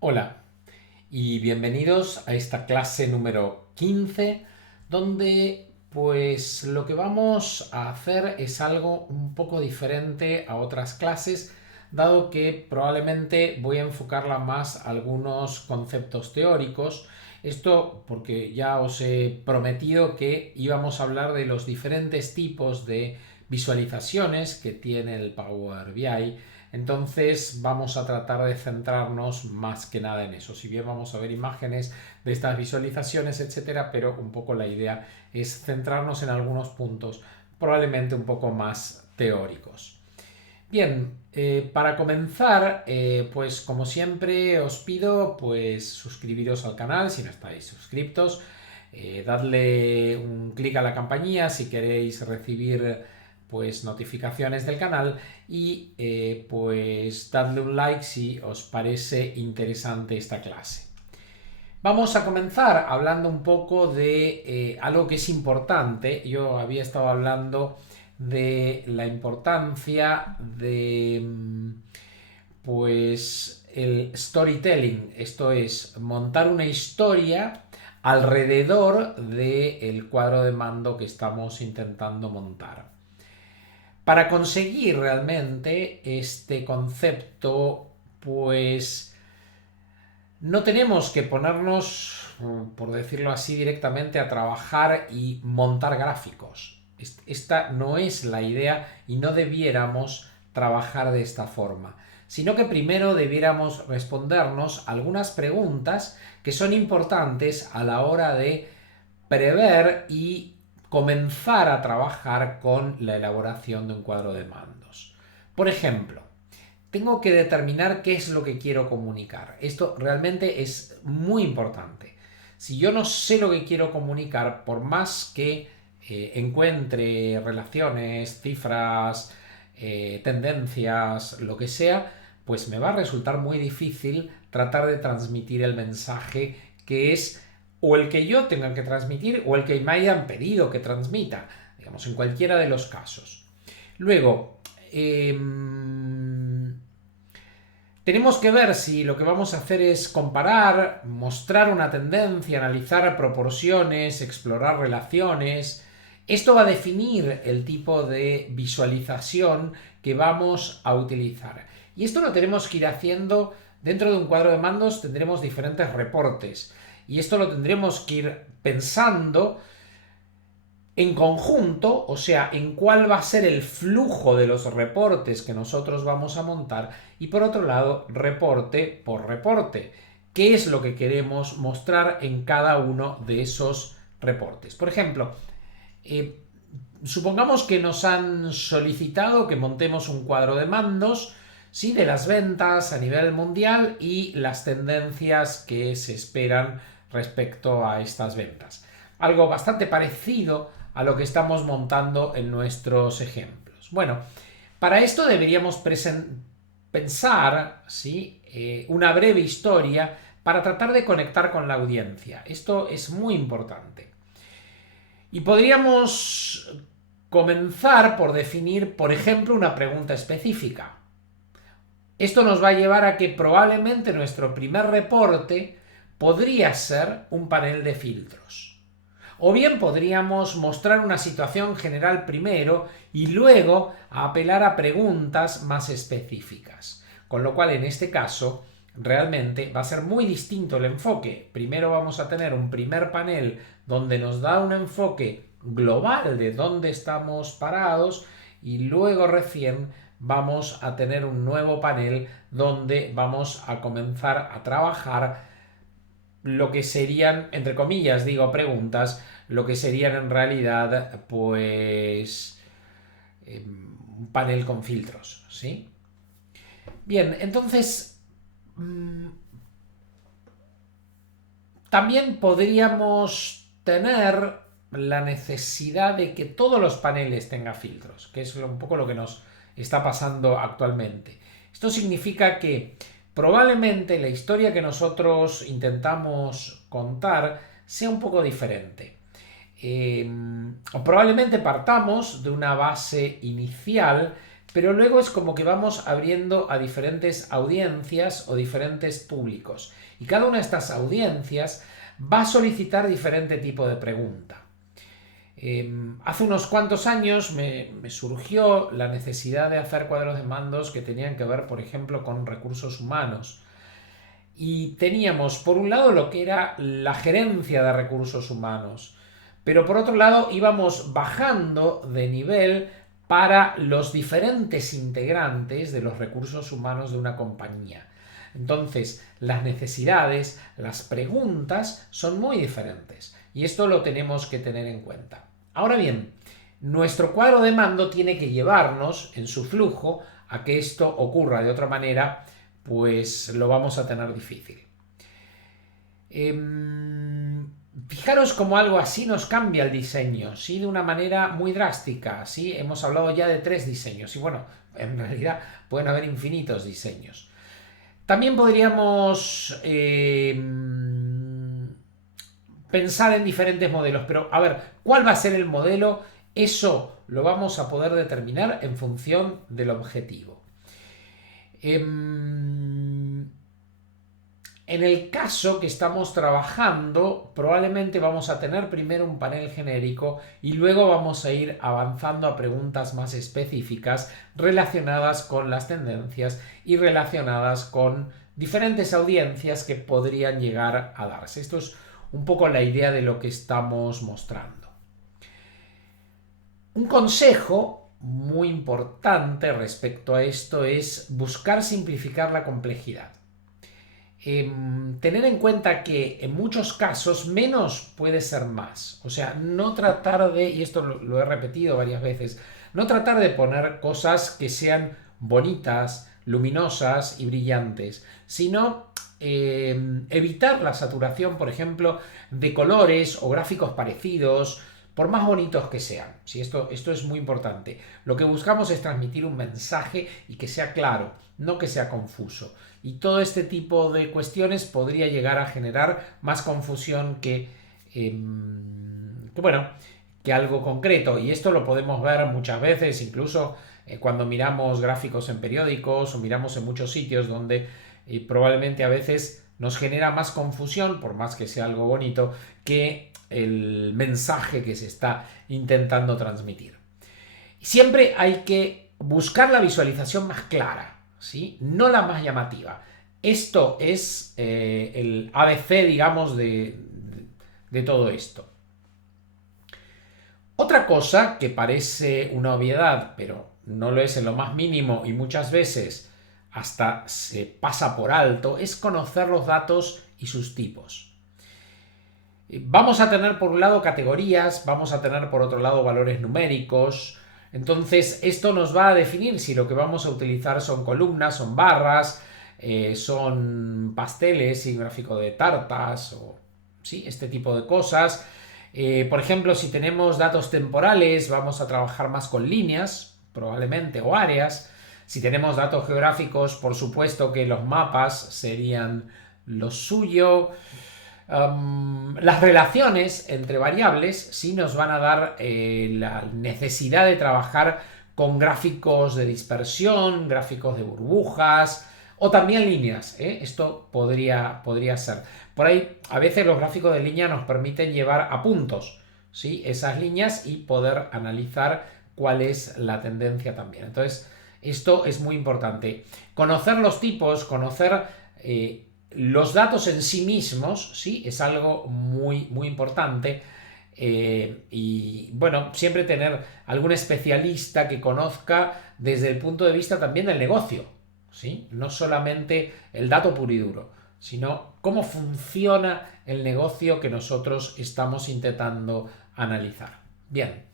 Hola y bienvenidos a esta clase número 15 donde pues lo que vamos a hacer es algo un poco diferente a otras clases, dado que probablemente voy a enfocarla más a algunos conceptos teóricos. Esto porque ya os he prometido que íbamos a hablar de los diferentes tipos de visualizaciones que tiene el Power BI. Entonces vamos a tratar de centrarnos más que nada en eso. Si bien vamos a ver imágenes de estas visualizaciones, etcétera, pero un poco la idea es centrarnos en algunos puntos probablemente un poco más teóricos. Bien, para comenzar, pues como siempre os pido pues suscribiros al canal si no estáis suscriptos, dadle un clic a la campanilla si queréis recibir pues notificaciones del canal y pues dadle un like si os parece interesante esta clase. Vamos a comenzar hablando un poco de algo que es importante. Yo había estado hablando de la importancia de pues el storytelling, esto es montar una historia alrededor del cuadro de mando que estamos intentando montar. Para conseguir realmente este concepto, pues no tenemos que ponernos, por decirlo así directamente, a trabajar y montar gráficos. Esta no es la idea y no debiéramos trabajar de esta forma, sino que primero debiéramos respondernos algunas preguntas que son importantes a la hora de prever y comenzar a trabajar con la elaboración de un cuadro de mandos. Por ejemplo, tengo que determinar qué es lo que quiero comunicar. Esto realmente es muy importante. Si yo no sé lo que quiero comunicar, por más que encuentre relaciones, cifras, tendencias, lo que sea, pues me va a resultar muy difícil tratar de transmitir el mensaje que es o el que yo tenga que transmitir o el que me hayan pedido que transmita, digamos, en cualquiera de los casos. Luego, tenemos que ver si lo que vamos a hacer es comparar, mostrar una tendencia, analizar proporciones, explorar relaciones. Esto va a definir el tipo de visualización que vamos a utilizar. Y esto lo tenemos que ir haciendo dentro de un cuadro de mandos, tendremos diferentes reportes. Y esto lo tendremos que ir pensando en conjunto, o sea, en cuál va a ser el flujo de los reportes que nosotros vamos a montar y por otro lado, reporte por reporte. ¿Qué es lo que queremos mostrar en cada uno de esos reportes? Por ejemplo, supongamos que nos han solicitado que montemos un cuadro de mandos, ¿sí?, de las ventas a nivel mundial y las tendencias que se esperan respecto a estas ventas. Algo bastante parecido a lo que estamos montando en nuestros ejemplos. Bueno, para esto deberíamos pensar, ¿sí?, una breve historia para tratar de conectar con la audiencia. Esto es muy importante. Y podríamos comenzar por definir, por ejemplo, una pregunta específica. Esto nos va a llevar a que probablemente nuestro primer reporte podría ser un panel de filtros. O bien podríamos mostrar una situación general primero y luego apelar a preguntas más específicas. Con lo cual, en este caso, realmente va a ser muy distinto el enfoque. Primero vamos a tener un primer panel donde nos da un enfoque global de dónde estamos parados y luego recién vamos a tener un nuevo panel donde vamos a comenzar a trabajar lo que serían, entre comillas, digo, preguntas, lo que serían en realidad, pues, un panel con filtros, ¿sí? Bien, entonces, también podríamos tener la necesidad de que todos los paneles tengan filtros, que es un poco lo que nos está pasando actualmente. Esto significa que probablemente la historia que nosotros intentamos contar sea un poco diferente. O probablemente partamos de una base inicial pero luego es como que vamos abriendo a diferentes audiencias o diferentes públicos. Y cada una de estas audiencias va a solicitar diferente tipo de pregunta. Hace unos cuantos años me surgió la necesidad de hacer cuadros de mandos que tenían que ver, por ejemplo, con recursos humanos. Y teníamos, por un lado, lo que era la gerencia de recursos humanos, pero por otro lado íbamos bajando de nivel para los diferentes integrantes de los recursos humanos de una compañía. Entonces, las necesidades, las preguntas son muy diferentes y esto lo tenemos que tener en cuenta. Ahora bien, nuestro cuadro de mando tiene que llevarnos en su flujo a que esto ocurra. De otra manera, pues lo vamos a tener difícil. Fijaros cómo algo así nos cambia el diseño, ¿sí? De una manera muy drástica, ¿sí? Hemos hablado ya de 3 diseños y bueno, en realidad pueden haber infinitos diseños. También podríamos pensar en diferentes modelos, pero a ver, ¿cuál va a ser el modelo? Eso lo vamos a poder determinar en función del objetivo. En el caso que estamos trabajando, probablemente vamos a tener primero un panel genérico y luego vamos a ir avanzando a preguntas más específicas relacionadas con las tendencias y relacionadas con diferentes audiencias que podrían llegar a darse. Esto es un poco la idea de lo que estamos mostrando. Un consejo muy importante respecto a esto es buscar simplificar la complejidad. Tener en cuenta que en muchos casos menos puede ser más. O sea, no tratar de, y esto lo he repetido varias veces, no tratar de poner cosas que sean bonitas, luminosas y brillantes, sino evitar la saturación, por ejemplo, de colores o gráficos parecidos, por más bonitos que sean. ¿Sí? Esto es muy importante. Lo que buscamos es transmitir un mensaje y que sea claro, no que sea confuso. Y todo este tipo de cuestiones podría llegar a generar más confusión que algo concreto. Y esto lo podemos ver muchas veces, incluso cuando miramos gráficos en periódicos o miramos en muchos sitios donde probablemente a veces nos genera más confusión, por más que sea algo bonito, que el mensaje que se está intentando transmitir. Siempre hay que buscar la visualización más clara, ¿sí? No la más llamativa. Esto es el ABC, digamos, de todo esto. Otra cosa que parece una obviedad, pero no lo es en lo más mínimo y muchas veces hasta se pasa por alto, es conocer los datos y sus tipos. Vamos a tener por un lado categorías, vamos a tener por otro lado valores numéricos. Entonces esto nos va a definir si lo que vamos a utilizar son columnas, son barras, son pasteles y gráfico de tartas o ¿sí? Este tipo de cosas. Por ejemplo, si tenemos datos temporales vamos a trabajar más con líneas probablemente o áreas. Si tenemos datos geográficos, por supuesto que los mapas serían lo suyo. Las relaciones entre variables sí nos van a dar la necesidad de trabajar con gráficos de dispersión, gráficos de burbujas o también líneas. Esto podría ser. Por ahí, a veces los gráficos de línea nos permiten llevar a puntos, ¿sí? Esas líneas y poder analizar cuál es la tendencia también. Entonces, esto es muy importante. Conocer los tipos, conocer los datos en sí mismos, ¿sí? Es algo muy, muy importante. Y bueno, siempre tener algún especialista que conozca desde el punto de vista también del negocio, ¿sí? No solamente el dato puro y duro, sino cómo funciona el negocio que nosotros estamos intentando analizar. Bien.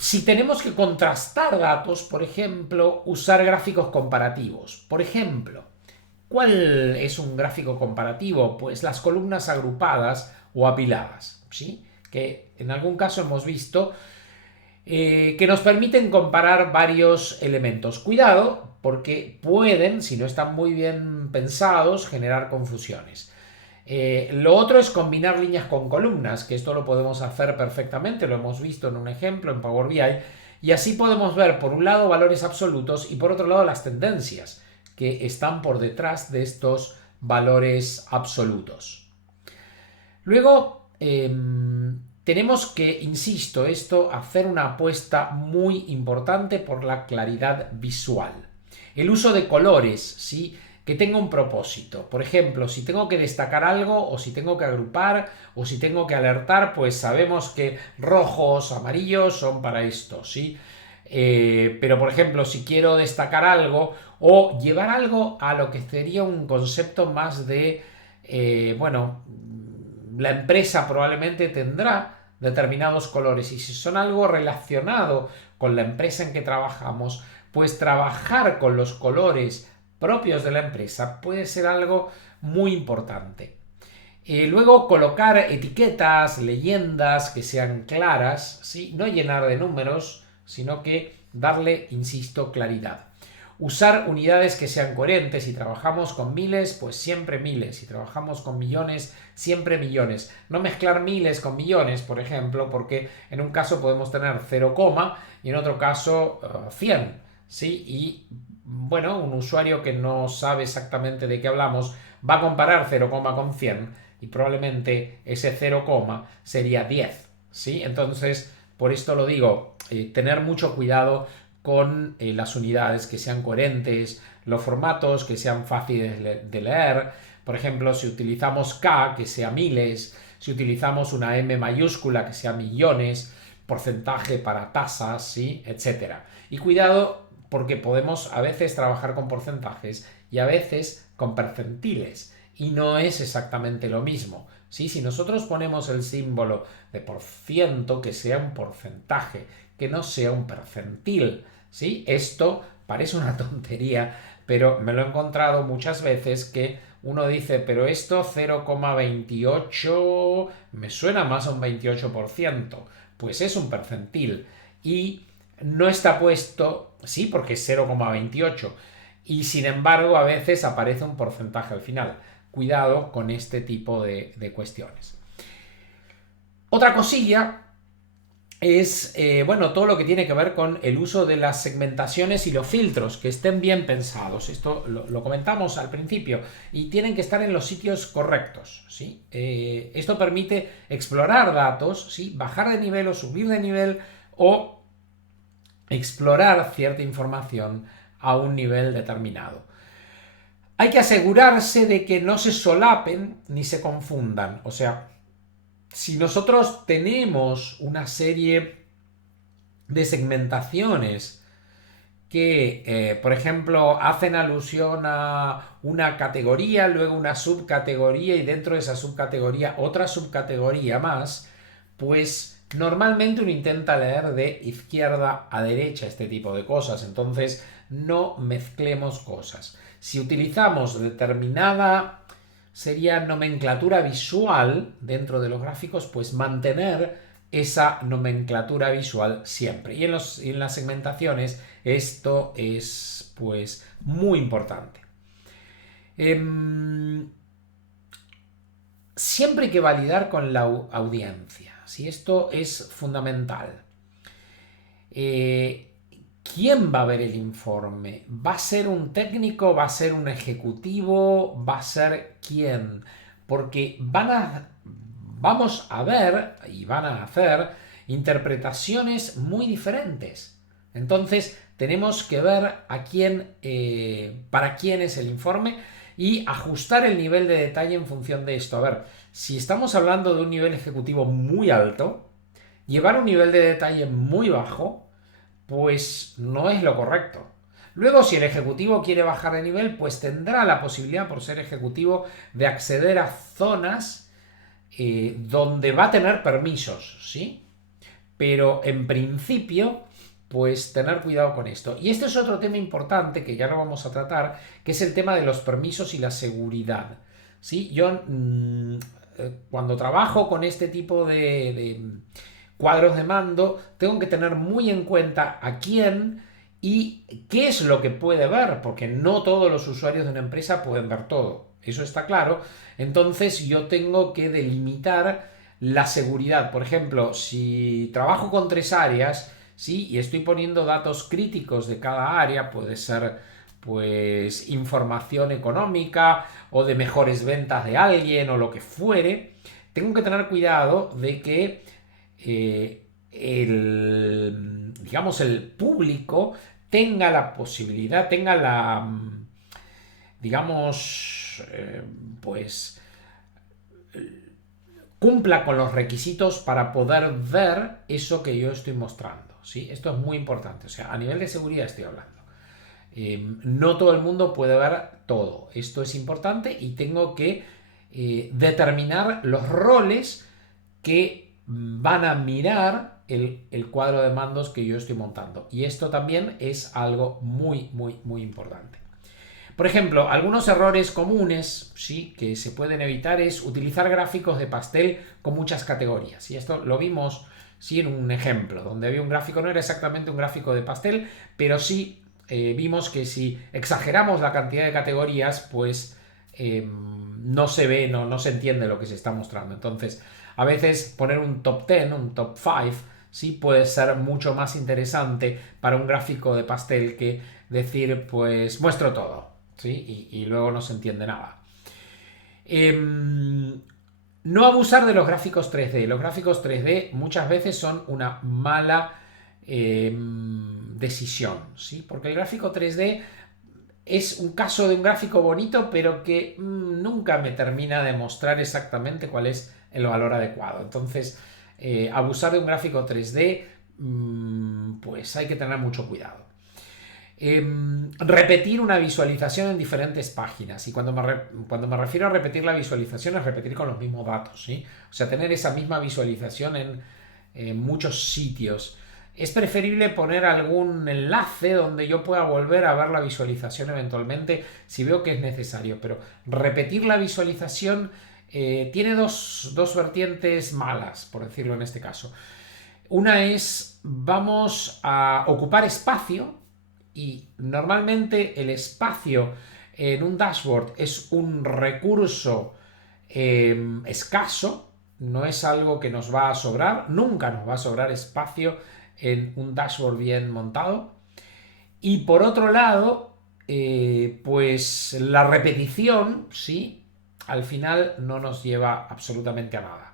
Si tenemos que contrastar datos, por ejemplo, usar gráficos comparativos. Por ejemplo, ¿cuál es un gráfico comparativo? Pues las columnas agrupadas o apiladas, ¿sí? Que en algún caso hemos visto que nos permiten comparar varios elementos. Cuidado, porque pueden, si no están muy bien pensados, generar confusiones. Lo otro es combinar líneas con columnas, que esto lo podemos hacer perfectamente, lo hemos visto en un ejemplo en Power BI, y así podemos ver por un lado valores absolutos y por otro lado las tendencias que están por detrás de estos valores absolutos. Luego, tenemos que, insisto, hacer una apuesta muy importante por la claridad visual. El uso de colores, ¿sí? Que tenga un propósito. Por ejemplo, si tengo que destacar algo o si tengo que agrupar o si tengo que alertar, pues sabemos que rojos, amarillos son para esto, ¿sí? Pero, por ejemplo, si quiero destacar algo o llevar algo a lo que sería un concepto más de, bueno, la empresa probablemente tendrá determinados colores y si son algo relacionado con la empresa en que trabajamos, pues trabajar con los colores propios de la empresa puede ser algo muy importante. Luego colocar etiquetas, leyendas que sean claras, ¿sí? No llenar de números, sino que darle, insisto, claridad. Usar unidades que sean coherentes. Si trabajamos con miles, pues siempre miles. Si trabajamos con millones, siempre millones. No mezclar miles con millones, por ejemplo, porque en un caso podemos tener 0, y en otro caso 100. ¿Sí? Y bueno, un usuario que no sabe exactamente de qué hablamos va a comparar 0, con 100 y probablemente ese 0, sería 10. ¿Sí? Entonces, por esto lo digo, tener mucho cuidado con las unidades, que sean coherentes, los formatos que sean fáciles de leer. Por ejemplo, si utilizamos K, que sea miles, si utilizamos una M mayúscula, que sea millones, porcentaje para tasas, ¿sí? Etcétera. Y cuidado porque podemos a veces trabajar con porcentajes y a veces con percentiles. Y no es exactamente lo mismo. ¿Sí? Si nosotros ponemos el símbolo de por ciento, que sea un porcentaje, que no sea un percentil. ¿Sí? Esto parece una tontería, pero me lo he encontrado muchas veces que uno dice, pero esto 0,28 me suena más a un 28%. Pues es un percentil. Y no está puesto, sí, porque es 0,28. Y sin embargo, a veces aparece un porcentaje al final. Cuidado con este tipo de cuestiones. Otra cosilla es, bueno, todo lo que tiene que ver con el uso de las segmentaciones y los filtros, que estén bien pensados. Esto lo comentamos al principio y tienen que estar en los sitios correctos, ¿sí? Esto permite explorar datos, ¿sí? Bajar de nivel o subir de nivel o explorar cierta información a un nivel determinado. Hay que asegurarse de que no se solapen ni se confundan. O sea, si nosotros tenemos una serie de segmentaciones que, por ejemplo, hacen alusión a una categoría, luego una subcategoría y dentro de esa subcategoría otra subcategoría más, pues normalmente uno intenta leer de izquierda a derecha este tipo de cosas. Entonces, no mezclemos cosas. Si utilizamos determinada, sería nomenclatura visual dentro de los gráficos, pues mantener esa nomenclatura visual siempre. Y en las segmentaciones esto es pues muy importante. Siempre hay que validar con la audiencia. Si esto es fundamental. ¿Quién va a ver el informe? ¿Va a ser un técnico? ¿Va a ser un ejecutivo? ¿Va a ser quién? Porque vamos a ver y van a hacer interpretaciones muy diferentes. Entonces tenemos que ver a quién, para quién es el informe y ajustar el nivel de detalle en función de esto. A ver, si estamos hablando de un nivel ejecutivo muy alto, llevar un nivel de detalle muy bajo pues no es lo correcto. Luego, si el ejecutivo quiere bajar de nivel, pues tendrá la posibilidad, por ser ejecutivo, de acceder a zonas donde va a tener permisos, ¿sí? Pero en principio, pues tener cuidado con esto. Y este es otro tema importante que ya lo vamos a tratar, que es el tema de los permisos y la seguridad. ¿Sí? Yo, cuando trabajo con este tipo de cuadros de mando, tengo que tener muy en cuenta a quién y qué es lo que puede ver, porque no todos los usuarios de una empresa pueden ver todo. eso está claro. Entonces yo tengo que delimitar la seguridad. Por ejemplo, si trabajo con 3 áreas, ¿sí? Y estoy poniendo datos críticos de cada área, puede ser pues información económica o de mejores ventas de alguien o lo que fuere, tengo que tener cuidado de que digamos, el público tenga la posibilidad, tenga la, digamos, pues cumpla con los requisitos para poder ver eso que yo estoy mostrando, ¿sí? Esto es muy importante, o sea, a nivel de seguridad estoy hablando. No todo el mundo puede ver todo, esto es importante y tengo que determinar los roles que van a mirar el cuadro de mandos que yo estoy montando. Y esto también es algo muy, muy, muy importante. Por ejemplo, algunos errores comunes, ¿sí?, que se pueden evitar es utilizar gráficos de pastel con muchas categorías. Y esto lo vimos, sí, en un ejemplo, donde había un gráfico, no era exactamente un gráfico de pastel, pero sí vimos que si exageramos la cantidad de categorías, pues no se ve, no se entiende lo que se está mostrando. Entonces, a veces poner un top 10, un top 5, sí puede ser mucho más interesante para un gráfico de pastel que decir, pues muestro todo, ¿sí? Y luego no se entiende nada. No abusar de los gráficos 3D. Los gráficos 3D muchas veces son una mala decisión, ¿sí? Porque el gráfico 3D es un caso de un gráfico bonito, pero que nunca me termina de mostrar exactamente cuál es el valor adecuado. Entonces, abusar de un gráfico 3D, pues hay que tener mucho cuidado. Repetir una visualización en diferentes páginas. Y cuando me refiero a repetir la visualización, es repetir con los mismos datos, ¿sí? O sea, tener esa misma visualización en muchos sitios. Es preferible poner algún enlace donde yo pueda volver a ver la visualización eventualmente si veo que es necesario. Pero repetir la visualización tiene dos vertientes malas, por decirlo en este caso. Una es, vamos a ocupar espacio, y normalmente el espacio en un dashboard es un recurso escaso, no es algo que nos va a sobrar, nunca nos va a sobrar espacio en un dashboard bien montado. Y por otro lado, pues la repetición, sí, al final no nos lleva absolutamente a nada.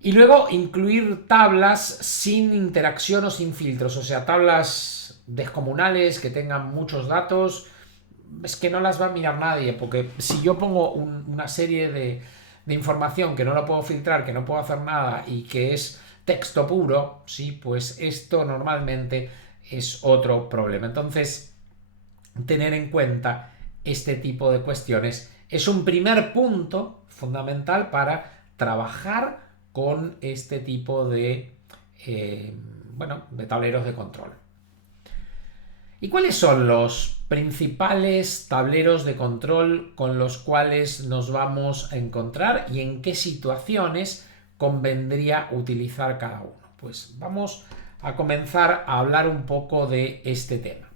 Y luego incluir tablas sin interacción o sin filtros, o sea, tablas descomunales que tengan muchos datos, es que no las va a mirar nadie, porque si yo pongo una serie de información que no la puedo filtrar, que no puedo hacer nada y que es texto puro, sí, pues esto normalmente es otro problema. Entonces, tener en cuenta este tipo de cuestiones es un primer punto fundamental para trabajar con este tipo de, de tableros de control. ¿Y cuáles son los principales tableros de control con los cuales nos vamos a encontrar y en qué situaciones convendría utilizar cada uno? Pues vamos a comenzar a hablar un poco de este tema.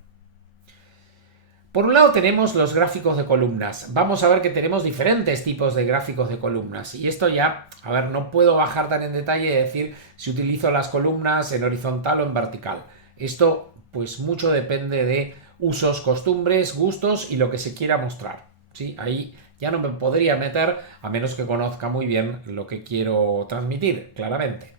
Por un lado tenemos los gráficos de columnas. Vamos a ver que tenemos diferentes tipos de gráficos de columnas. Y esto ya, a ver, no puedo bajar tan en detalle y decir si utilizo las columnas en horizontal o en vertical. Esto, pues mucho depende de usos, costumbres, gustos y lo que se quiera mostrar, ¿sí? Ahí ya no me podría meter a menos que conozca muy bien lo que quiero transmitir, claramente.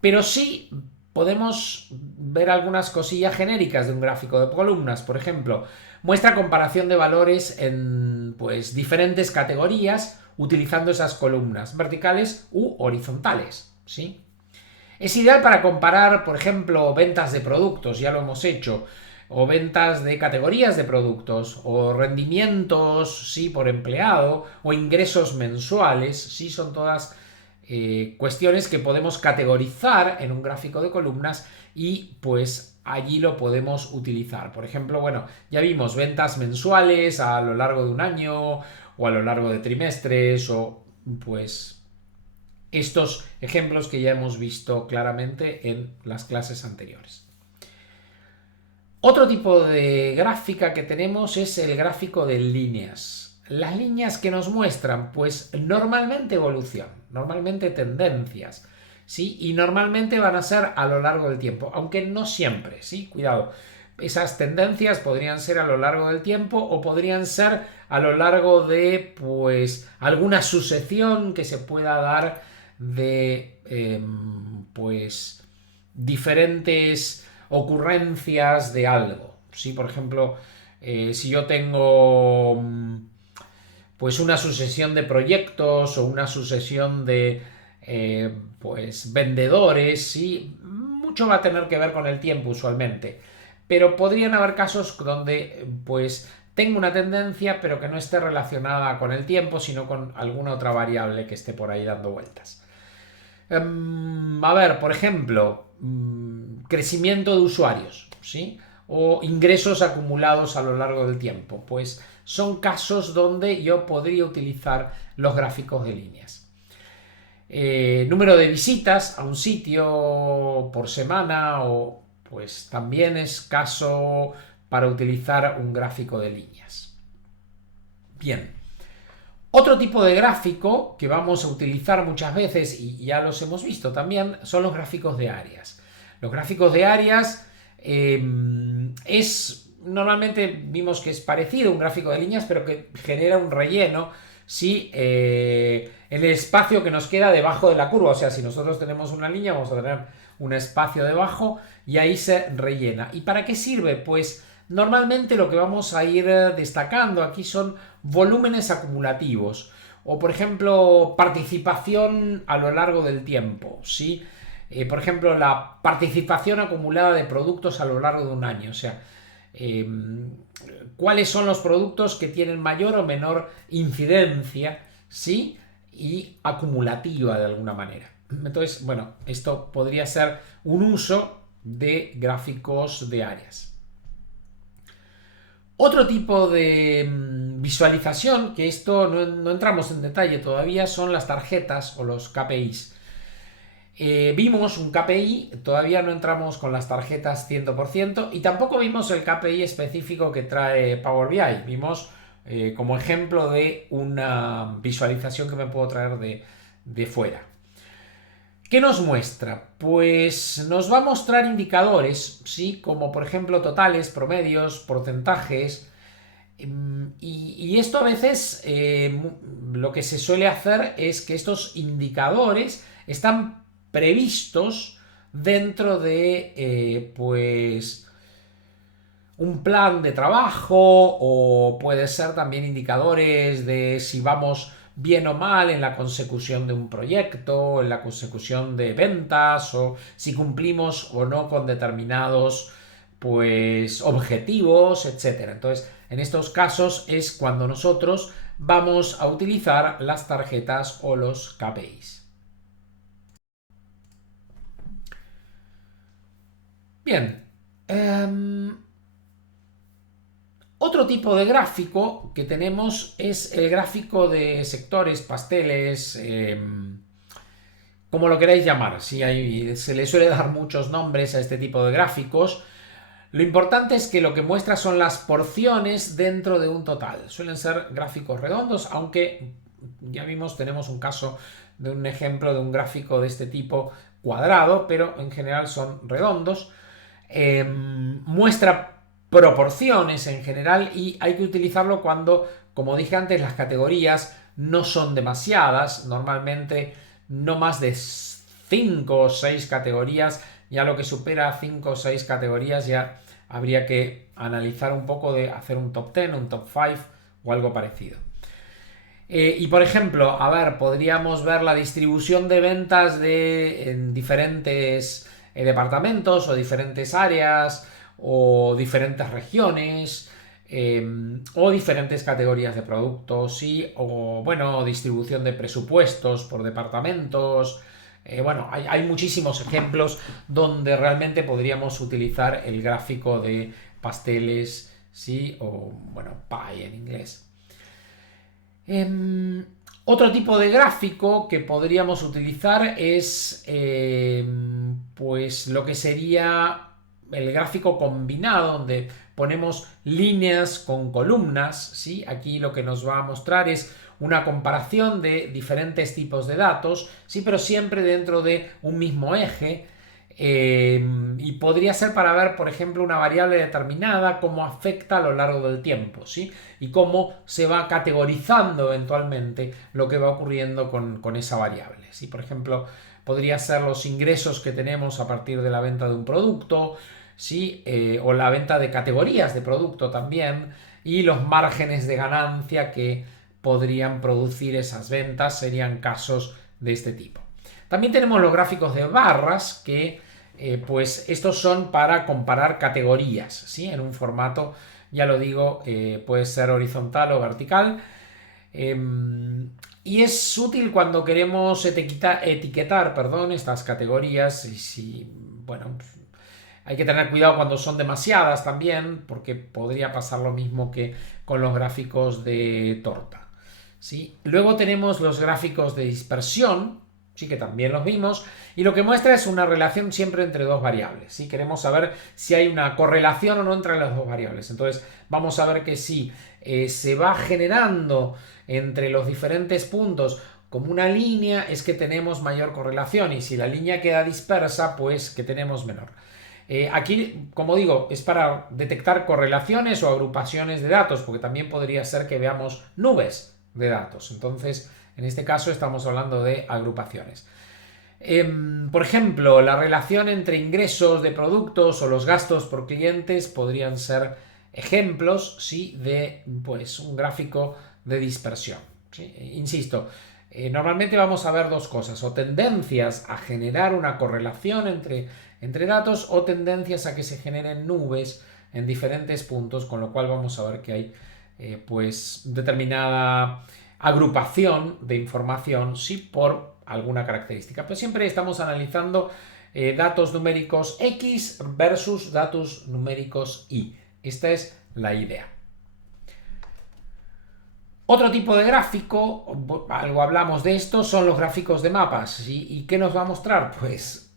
Pero sí podemos ver algunas cosillas genéricas de un gráfico de columnas. Por ejemplo, muestra comparación de valores en pues, diferentes categorías utilizando esas columnas verticales u horizontales, ¿sí? Es ideal para comparar, por ejemplo, ventas de productos, ya lo hemos hecho, o ventas de categorías de productos, o rendimientos, sí, por empleado, o ingresos mensuales, sí, son todas cuestiones que podemos categorizar en un gráfico de columnas y pues allí lo podemos utilizar. Por ejemplo, bueno, ya vimos ventas mensuales a lo largo de un año o a lo largo de trimestres o pues estos ejemplos que ya hemos visto claramente en las clases anteriores. Otro tipo de gráfica que tenemos es el gráfico de líneas. las líneas que nos muestran, pues normalmente evolución, normalmente tendencias, ¿sí? Y normalmente van a ser a lo largo del tiempo, aunque no siempre, ¿sí? Cuidado. Esas tendencias podrían ser a lo largo del tiempo o podrían ser a lo largo de, pues, alguna sucesión que se pueda dar de, pues, diferentes ocurrencias de algo. ¿Sí? Por ejemplo, si yo tengo, pues, una sucesión de proyectos o una sucesión de, pues, vendedores, ¿sí? Mucho va a tener que ver con el tiempo usualmente. Pero podrían haber casos donde, pues, tengo una tendencia, pero que no esté relacionada con el tiempo, sino con alguna otra variable que esté por ahí dando vueltas. A ver, por ejemplo, crecimiento de usuarios, ¿sí? O ingresos acumulados a lo largo del tiempo. Pues son casos donde yo podría utilizar los gráficos de líneas. Número de visitas a un sitio por semana, o pues también es caso para utilizar un gráfico de líneas. Bien. Otro tipo de gráfico que vamos a utilizar muchas veces, y ya los hemos visto también, son los gráficos de áreas. Los gráficos de áreas normalmente vimos que es parecido a un gráfico de líneas, pero que genera un relleno, ¿sí? En el espacio que nos queda debajo de la curva. O sea, si nosotros tenemos una línea, vamos a tener un espacio debajo y ahí se rellena. ¿Y para qué sirve? Pues normalmente lo que vamos a ir destacando aquí son volúmenes acumulativos o, por ejemplo, participación a lo largo del tiempo, ¿sí? Por ejemplo, la participación acumulada de productos a lo largo de un año, o sea, cuáles son los productos que tienen mayor o menor incidencia, ¿sí? Y acumulativa de alguna manera. Entonces, bueno, esto podría ser un uso de gráficos de áreas. Otro tipo de visualización, que esto no entramos en detalle todavía, son las tarjetas o los KPIs. Vimos un KPI, todavía no entramos con las tarjetas 100%, y tampoco vimos el KPI específico que trae Power BI. Vimos como ejemplo de una visualización que me puedo traer de fuera. ¿Qué nos muestra? Pues nos va a mostrar indicadores, ¿sí? Como por ejemplo totales, promedios, porcentajes. Y esto a veces lo que se suele hacer es que estos indicadores están previstos dentro de pues un plan de trabajo, o puede ser también indicadores de si vamos bien o mal en la consecución de un proyecto, en la consecución de ventas, o si cumplimos o no con determinados pues objetivos, etcétera. Entonces, en estos casos es cuando nosotros vamos a utilizar las tarjetas o los KPIs. Bien. Otro tipo de gráfico que tenemos es el gráfico de sectores, pasteles, como lo queráis llamar. ¿Sí? Se le suele dar muchos nombres a este tipo de gráficos. Lo importante es que lo que muestra son las porciones dentro de un total. Suelen ser gráficos redondos, aunque ya vimos, tenemos un caso de un ejemplo de un gráfico de este tipo cuadrado, pero en general son redondos. Muestra proporciones en general, y hay que utilizarlo cuando, como dije antes, las categorías no son demasiadas, normalmente no más de 5 o 6 categorías. Ya lo que supera 5 o 6 categorías ya habría que analizar un poco de hacer un top 10, un top 5 o algo parecido. Y por ejemplo, a ver, podríamos ver la distribución de ventas en diferentes departamentos o diferentes áreas o diferentes regiones, o diferentes categorías de productos, ¿sí? O bueno, distribución de presupuestos por departamentos. Bueno, hay muchísimos ejemplos donde realmente podríamos utilizar el gráfico de pasteles, ¿sí? O bueno, pie en inglés. Otro tipo de gráfico que podríamos utilizar es pues lo que sería el gráfico combinado, donde ponemos líneas con columnas, ¿sí? Aquí lo que nos va a mostrar es una comparación de diferentes tipos de datos, sí, pero siempre dentro de un mismo eje. Y podría ser para ver, por ejemplo, una variable determinada, cómo afecta a lo largo del tiempo, ¿sí? Y cómo se va categorizando eventualmente lo que va ocurriendo con esa variable, ¿sí? Por ejemplo, podría ser los ingresos que tenemos a partir de la venta de un producto, ¿sí? O la venta de categorías de producto también, y los márgenes de ganancia que podrían producir esas ventas serían casos de este tipo. También tenemos los gráficos de barras que pues estos son para comparar categorías, ¿sí? En un formato, ya lo digo, puede ser horizontal o vertical. Y es útil cuando queremos etiquetar, estas categorías. Y si, bueno, hay que tener cuidado cuando son demasiadas también, porque podría pasar lo mismo que con los gráficos de torta, ¿sí? Luego tenemos los gráficos de dispersión, sí, que también los vimos, y lo que muestra es una relación siempre entre dos variables, ¿sí? Queremos saber si hay una correlación o no entre las dos variables. Entonces vamos a ver que si se va generando entre los diferentes puntos como una línea, es que tenemos mayor correlación, y si la línea queda dispersa, pues que tenemos menor. Aquí, como digo, es para detectar correlaciones o agrupaciones de datos, porque también podría ser que veamos nubes de datos. Entonces, en este caso estamos hablando de agrupaciones. Por ejemplo, la relación entre ingresos de productos o los gastos por clientes podrían ser ejemplos, ¿sí? De pues, un gráfico de dispersión, ¿sí? Insisto, normalmente vamos a ver dos cosas, o tendencias a generar una correlación entre datos, o tendencias a que se generen nubes en diferentes puntos, con lo cual vamos a ver que hay pues determinada agrupación de información, sí, por alguna característica. Pero siempre estamos analizando datos numéricos X versus datos numéricos Y. Esta es la idea. Otro tipo de gráfico, algo hablamos de esto, son los gráficos de mapas, ¿sí? ¿Y qué nos va a mostrar? Pues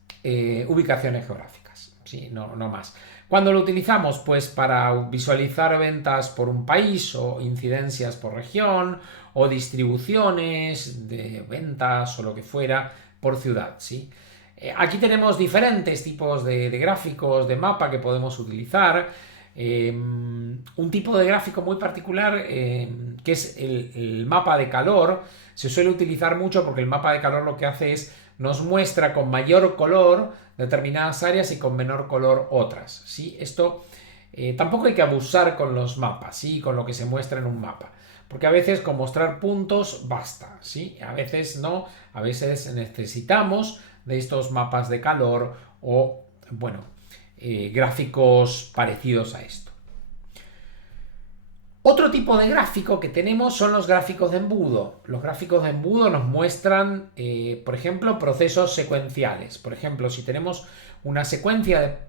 ubicaciones geográficas, ¿sí? No más. ¿Cuándo lo utilizamos? Pues para visualizar ventas por un país, o incidencias por región, o distribuciones de ventas o lo que fuera por ciudad, ¿sí? Aquí tenemos diferentes tipos de gráficos de mapa que podemos utilizar. Un tipo de gráfico muy particular que es el mapa de calor, se suele utilizar mucho porque el mapa de calor lo que hace es nos muestra con mayor color determinadas áreas y con menor color otras, ¿sí? Esto tampoco hay que abusar con los mapas, ¿sí? Con lo que se muestra en un mapa, porque a veces con mostrar puntos basta, ¿sí? A veces no, a veces necesitamos de estos mapas de calor o, bueno, gráficos parecidos a esto. Otro tipo de gráfico que tenemos son los gráficos de embudo. Los gráficos de embudo nos muestran, por ejemplo, procesos secuenciales. Por ejemplo, si tenemos una secuencia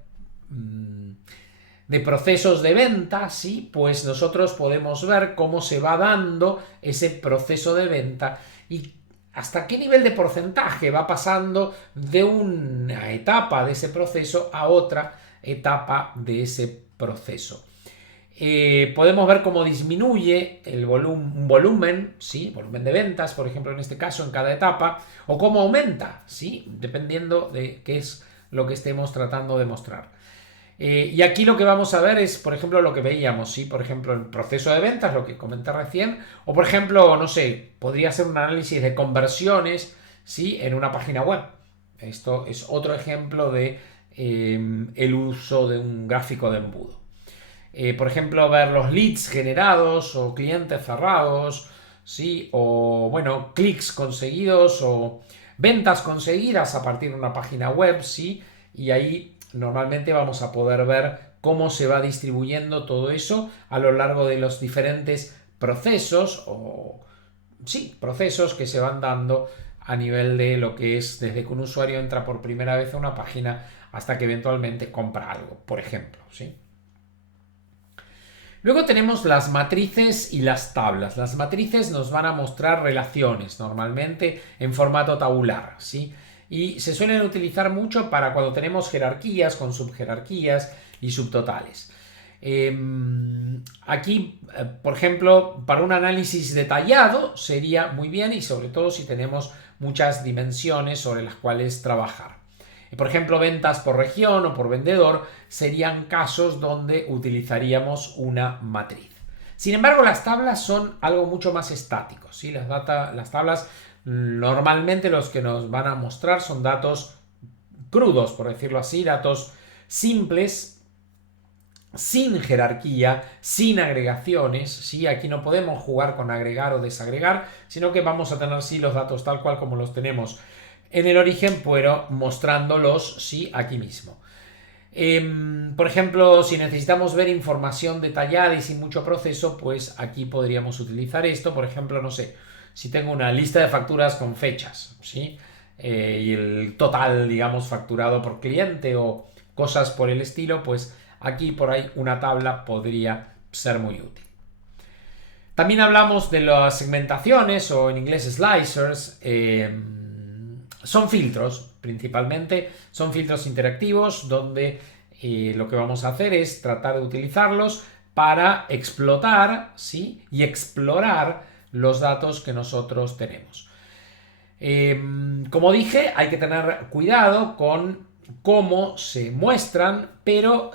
de procesos de venta, ¿sí? Pues nosotros podemos ver cómo se va dando ese proceso de venta y hasta qué nivel de porcentaje va pasando de una etapa de ese proceso a otra etapa de ese proceso. Podemos ver cómo disminuye el volumen, ¿sí? Volumen de ventas, por ejemplo, en este caso, en cada etapa, o cómo aumenta, ¿sí? Dependiendo de qué es lo que estemos tratando de mostrar. Y aquí lo que vamos a ver es, por ejemplo, lo que veíamos, ¿sí? Por ejemplo, el proceso de ventas, lo que comenté recién, o por ejemplo, no sé, podría ser un análisis de conversiones, ¿sí? En una página web. Esto es otro ejemplo de el uso de un gráfico de embudo. Por ejemplo, ver los leads generados o clientes cerrados, ¿sí? O, bueno, clics conseguidos o ventas conseguidas a partir de una página web, ¿sí? Y ahí normalmente vamos a poder ver cómo se va distribuyendo todo eso a lo largo de los diferentes procesos procesos que se van dando a nivel de lo que es desde que un usuario entra por primera vez a una página hasta que eventualmente compra algo, por ejemplo, ¿sí? Luego tenemos las matrices y las tablas. Las matrices nos van a mostrar relaciones, normalmente en formato tabular, ¿sí? y se suelen utilizar mucho para cuando tenemos jerarquías con subjerarquías y subtotales. Aquí, por ejemplo, para un análisis detallado sería muy bien, y sobre todo si tenemos muchas dimensiones sobre las cuales trabajar. Por ejemplo, ventas por región o por vendedor serían casos donde utilizaríamos una matriz. Sin embargo, las tablas son algo mucho más estático, ¿sí? Las tablas normalmente los que nos van a mostrar son datos crudos, por decirlo así, datos simples, sin jerarquía, sin agregaciones, ¿sí? Aquí no podemos jugar con agregar o desagregar, sino que vamos a tener sí los datos tal cual como los tenemos en el origen, pero mostrándolos sí aquí mismo. Por ejemplo, si necesitamos ver información detallada y sin mucho proceso, pues aquí podríamos utilizar esto. Por ejemplo, no sé, si tengo una lista de facturas con fechas, ¿sí? Y el total, digamos, facturado por cliente o cosas por el estilo, pues aquí por ahí una tabla podría ser muy útil. También hablamos de las segmentaciones o en inglés slicers. Son filtros, principalmente, son filtros interactivos donde lo que vamos a hacer es tratar de utilizarlos para explotar, ¿sí? Y explorar los datos que nosotros tenemos. Como dije, hay que tener cuidado con cómo se muestran, pero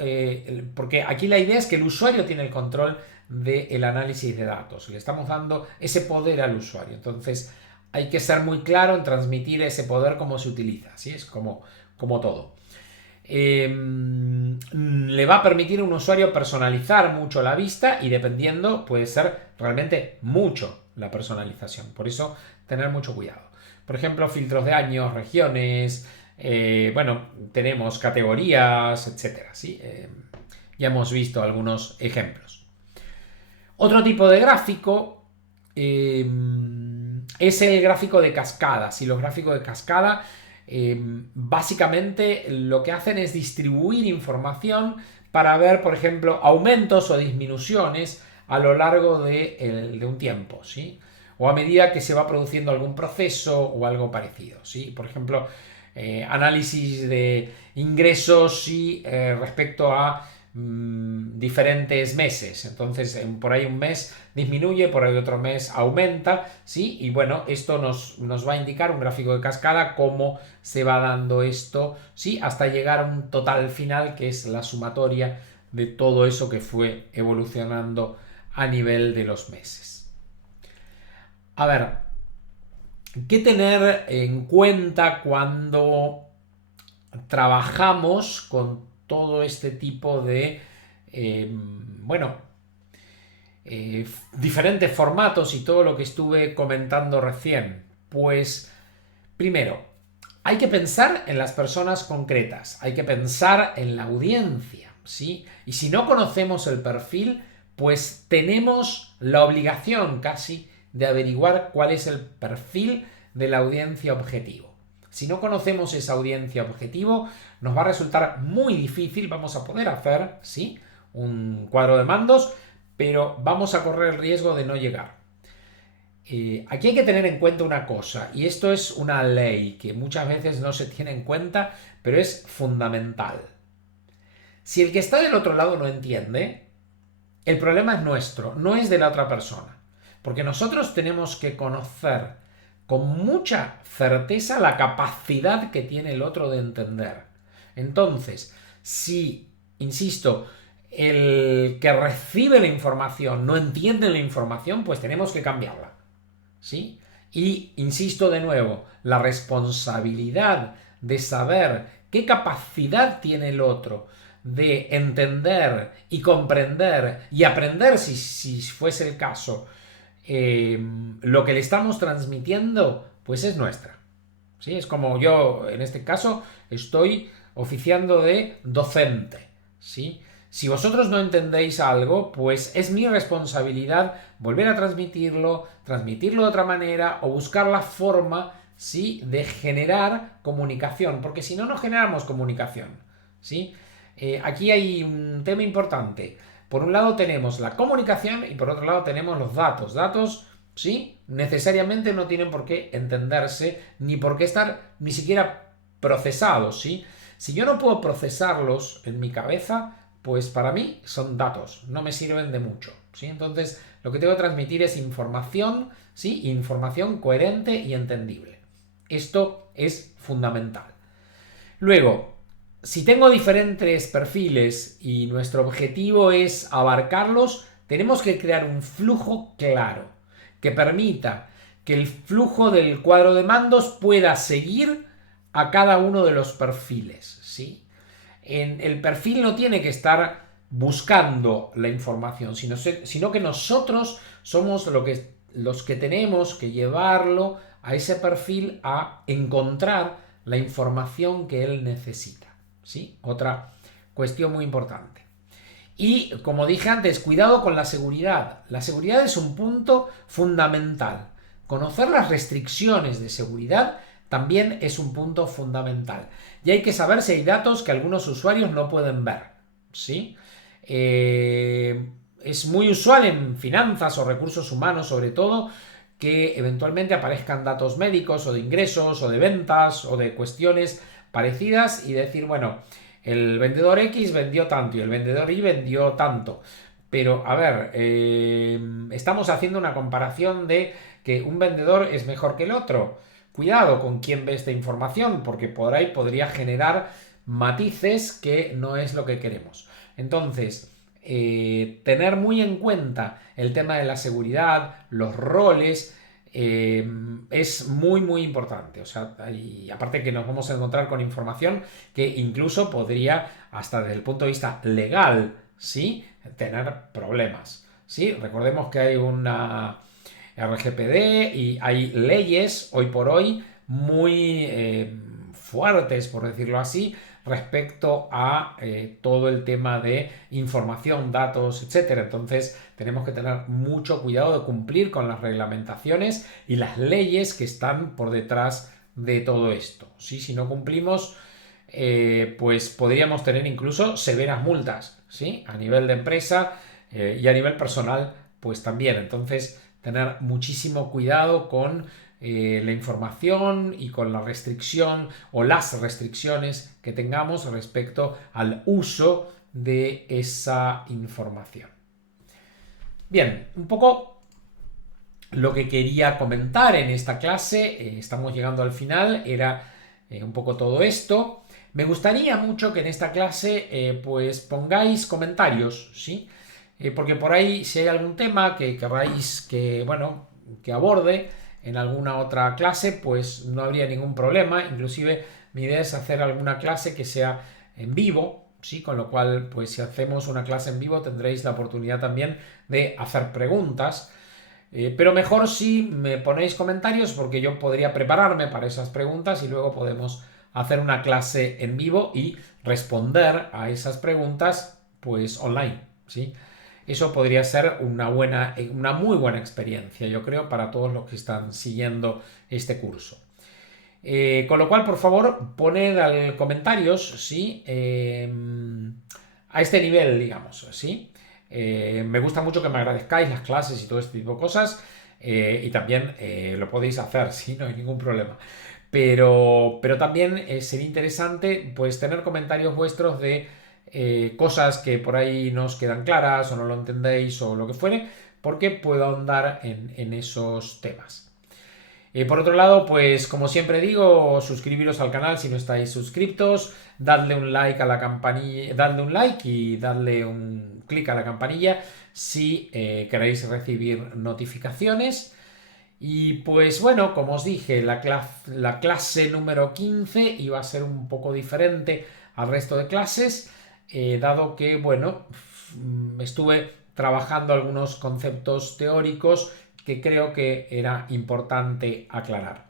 porque aquí la idea es que el usuario tiene el control del análisis de datos. Le estamos dando ese poder al usuario. Entonces, hay que ser muy claro en transmitir ese poder cómo se utiliza, ¿sí? Es como todo. Le va a permitir a un usuario personalizar mucho la vista y dependiendo puede ser realmente mucho la personalización. Por eso tener mucho cuidado. Por ejemplo, filtros de años, regiones, bueno, tenemos categorías, etcétera, ¿sí? Ya hemos visto algunos ejemplos. Otro tipo de gráfico es el gráfico de cascada. Si los gráficos de cascada básicamente lo que hacen es distribuir información para ver, por ejemplo, aumentos o disminuciones a lo largo de un tiempo, ¿sí? O a medida que se va produciendo algún proceso o algo parecido, ¿sí? Por ejemplo, análisis de ingresos y respecto a diferentes meses. Entonces, por ahí un mes disminuye, por ahí otro mes aumenta, ¿sí? Y bueno, esto nos va a indicar un gráfico de cascada cómo se va dando esto, ¿sí? Hasta llegar a un total final que es la sumatoria de todo eso que fue evolucionando a nivel de los meses. A ver, ¿qué tener en cuenta cuando trabajamos con todo este tipo de, diferentes formatos y todo lo que estuve comentando recién? Pues, primero, hay que pensar en las personas concretas, hay que pensar en la audiencia, ¿sí? Y si no conocemos el perfil, pues tenemos la obligación casi de averiguar cuál es el perfil de la audiencia objetivo. Si no conocemos esa audiencia objetivo, nos va a resultar muy difícil, vamos a poder hacer, ¿sí?, un cuadro de mandos, pero vamos a correr el riesgo de no llegar. Aquí hay que tener en cuenta una cosa, y esto es una ley que muchas veces no se tiene en cuenta, pero es fundamental. Si el que está del otro lado no entiende, el problema es nuestro, no es de la otra persona. Porque nosotros tenemos que conocer con mucha certeza la capacidad que tiene el otro de entender. Entonces, si, insisto, el que recibe la información no entiende la información, pues tenemos que cambiarla, ¿sí? Y, insisto de nuevo, la responsabilidad de saber qué capacidad tiene el otro de entender y comprender y aprender, si fuese el caso, lo que le estamos transmitiendo, pues es nuestra. ¿Sí? Es como yo, en este caso, estoy oficiando de docente. ¿Sí? Si vosotros no entendéis algo, pues es mi responsabilidad volver a transmitirlo de otra manera o buscar la forma, ¿sí?, de generar comunicación, porque si no, no generamos comunicación. ¿Sí? Aquí hay un tema importante. Por un lado tenemos la comunicación y por otro lado tenemos los datos. Datos, sí, necesariamente no tienen por qué entenderse ni por qué estar ni siquiera procesados, ¿sí? Si yo no puedo procesarlos en mi cabeza, pues para mí son datos, no me sirven de mucho, ¿sí? Entonces, lo que tengo que transmitir es información, ¿sí? Información coherente y entendible. Esto es fundamental. Luego, si tengo diferentes perfiles y nuestro objetivo es abarcarlos, tenemos que crear un flujo claro que permita que el flujo del cuadro de mandos pueda seguir a cada uno de los perfiles, ¿sí? El perfil no tiene que estar buscando la información, sino que nosotros somos los que tenemos que llevarlo a ese perfil a encontrar la información que él necesita, ¿sí? Otra cuestión muy importante. Y como dije antes, cuidado con la seguridad. La seguridad es un punto fundamental. Conocer las restricciones de seguridad también es un punto fundamental. Y hay que saber si hay datos que algunos usuarios no pueden ver, ¿sí? Es muy usual en finanzas o recursos humanos, sobre todo, que eventualmente aparezcan datos médicos o de ingresos o de ventas o de cuestiones parecidas y decir, bueno, el vendedor X vendió tanto y el vendedor Y vendió tanto. Pero, a ver, estamos haciendo una comparación de que un vendedor es mejor que el otro. Cuidado con quién ve esta información, porque por ahí podría generar matices que no es lo que queremos. Entonces, tener muy en cuenta el tema de la seguridad, los roles, es muy muy importante. O sea, y aparte que nos vamos a encontrar con información que incluso podría, hasta desde el punto de vista legal, ¿sí?, tener problemas, ¿sí? Recordemos que hay una RGPD y hay leyes hoy por hoy muy fuertes, por decirlo así, respecto a todo el tema de información, datos, etcétera. Entonces tenemos que tener mucho cuidado de cumplir con las reglamentaciones y las leyes que están por detrás de todo esto, ¿sí? Si no cumplimos, pues podríamos tener incluso severas multas, ¿sí?, a nivel de empresa y a nivel personal, pues también. Entonces, tener muchísimo cuidado con la información y con la restricción o las restricciones que tengamos respecto al uso de esa información. Bien, un poco lo que quería comentar en esta clase, estamos llegando al final, era un poco todo esto. Me gustaría mucho que en esta clase pues pongáis comentarios, ¿sí? Porque por ahí si hay algún tema que queráis que, bueno, que aborde en alguna otra clase, pues no habría ningún problema. Inclusive mi idea es hacer alguna clase que sea en vivo, ¿sí? Con lo cual, pues si hacemos una clase en vivo tendréis la oportunidad también de hacer preguntas. Pero mejor si me ponéis comentarios porque yo podría prepararme para esas preguntas y luego podemos hacer una clase en vivo y responder a esas preguntas pues online, ¿sí? Eso podría ser una muy buena experiencia, yo creo, para todos los que están siguiendo este curso. Con lo cual, por favor, poned comentarios, ¿sí? A este nivel, digamos, ¿sí? Me gusta mucho que me agradezcáis las clases y todo este tipo de cosas. Y también lo podéis hacer, ¿sí? No hay ningún problema. Pero también sería interesante pues tener comentarios vuestros de cosas que por ahí no os quedan claras o no lo entendéis o lo que fuere, porque puedo ahondar en esos temas. Por otro lado, pues como siempre digo, suscribiros al canal si no estáis suscriptos, dadle un like a la campanilla, dadle un like y dadle un clic a la campanilla si queréis recibir notificaciones. Y pues bueno, como os dije, la clase número 15 iba a ser un poco diferente al resto de clases, dado que, bueno, estuve trabajando algunos conceptos teóricos que creo que era importante aclarar.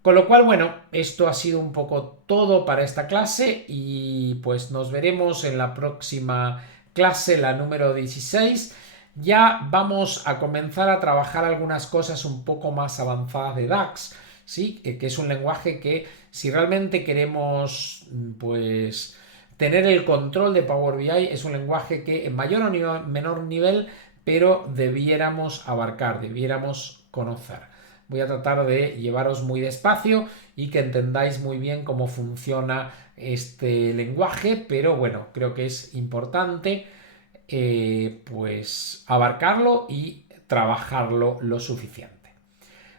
Con lo cual, bueno, esto ha sido un poco todo para esta clase y pues nos veremos en la próxima clase, la número 16. Ya vamos a comenzar a trabajar algunas cosas un poco más avanzadas de DAX, ¿sí? Que es un lenguaje que si realmente queremos pues tener el control de Power BI es un lenguaje que en mayor o menor nivel pero debiéramos abarcar, debiéramos conocer. voy a tratar de llevaros muy despacio y que entendáis muy bien cómo funciona este lenguaje, pero bueno, creo que es importante pues abarcarlo y trabajarlo lo suficiente.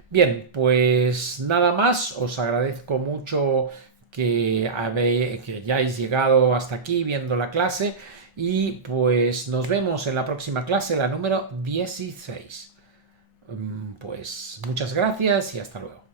Bien, pues nada más, os agradezco mucho que hayáis llegado hasta aquí viendo la clase y pues nos vemos en la próxima clase, la número 16. Pues muchas gracias y hasta luego.